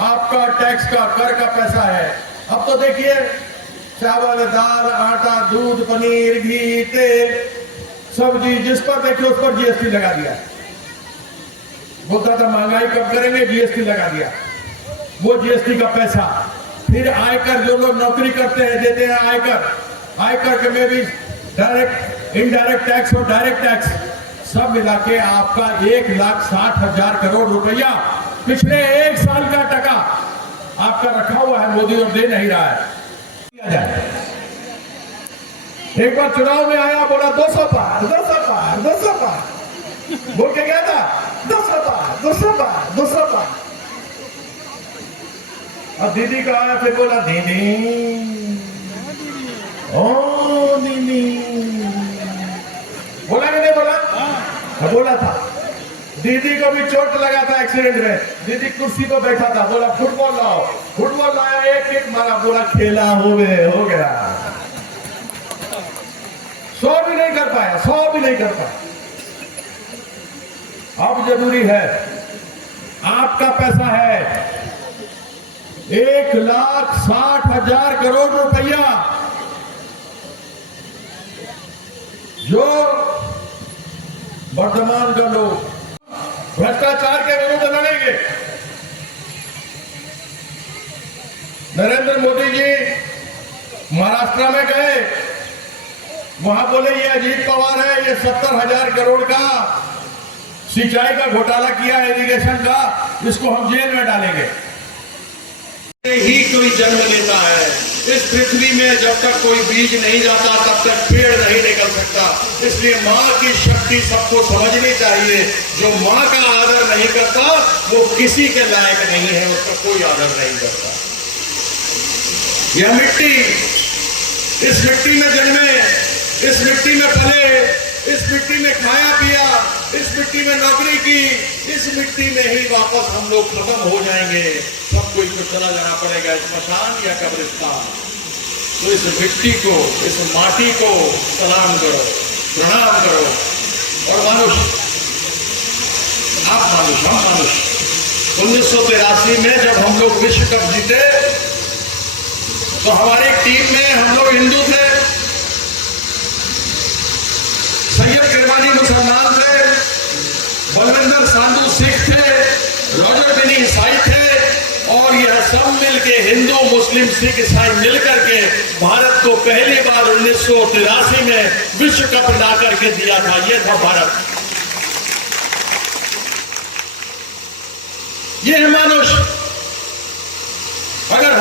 आपका टैक्स का कर का पैसा है। अब तो देखिए चावल, दाल, आटा, दूध, पनीर, घी, तेल, सब्जी, जिस पर देखिए उस पर जीएसटी लगा दिया। बोलता था महंगाई कब करेंगे, जीएसटी लगा दिया। वो जीएसटी का पैसा फिर आयकर, जो लोग नौकरी करते हैं देते हैं आयकर, आयकर के में भी डायरेक्ट, इनडायरेक्ट टैक्स और डायरेक्ट टैक्स सब मिला के आपका 1,60,000 करोड़ रुपया पिछले एक साल का टका आपका रखा हुआ है मोदी और दे नहीं रहा है। एक बार चुनाव में आया, बोला 200 पार 200 पार 200 पार बोल के गया था, 200 पार 200 पार 200 पार। अब दीदी का आया, फिर बोला दीदी, ओ दीदी, बोला कि नहीं बोला? बोला था। दीदी को भी चोट लगा था एक्सीडेंट में, दीदी कुर्सी पर बैठा था, बोला फुटबॉल लाओ, फुटबॉल लाया, एक किक मारा, बोला खेला हो गया। 100 भी नहीं कर पाया, 100 भी नहीं कर पाया। अब जरूरी है, आपका पैसा है 1,60,000 करोड़ रुपया जो वर्तमान का लोग भ्रष्टाचार के विरुद्ध लड़ेंगे। नरेंद्र मोदी जी महाराष्ट्र में गए, वहां बोले ये अजीत पवार है, ये 70,000 करोड़ का सिंचाई का घोटाला किया, इरिगेशन का, इसको हम जेल में डालेंगे। ही कोई जन्म लेता है इस पृथ्वी में, जब तक कोई बीज नहीं जाता तब तक पेड़ नहीं निकल सकता। इसलिए माँ की शक्ति सबको समझनी चाहिए। जो माँ का आदर नहीं करता वो किसी के लायक नहीं है, उसका कोई आदर नहीं करता। यह मिट्टी, इस मिट्टी में जन्मे, इस मिट्टी में पले, इस मिट्टी में खाया पिया, इस मिट्टी में नौकरी की, इस मिट्टी में ही वापस हम लोग खत्म हो जाएंगे। सबको इसको चला जाना पड़ेगा, स्मशान या कब्रिस्तान। तो इस मिट्टी को, इस माटी को सलाम करो, प्रणाम करो। और मनुष्य, आप मनुष्य, हम मनुष्य। 1983 में जब हम लोग विश्व कप जीते तो हमारी टीम में हम लोग हिंदू थे, सैयद किरमानी मुसलमान थे, बलविंदर सांधू सिख थे, रॉजर बिनी ईसाई थे, और यह सब मिलके हिंदू मुस्लिम सिख ईसाई मिलकर के भारत को पहली बार 1983 में विश्व कप ला करके दिया था। यह था भारत, ये है मानुष। अगर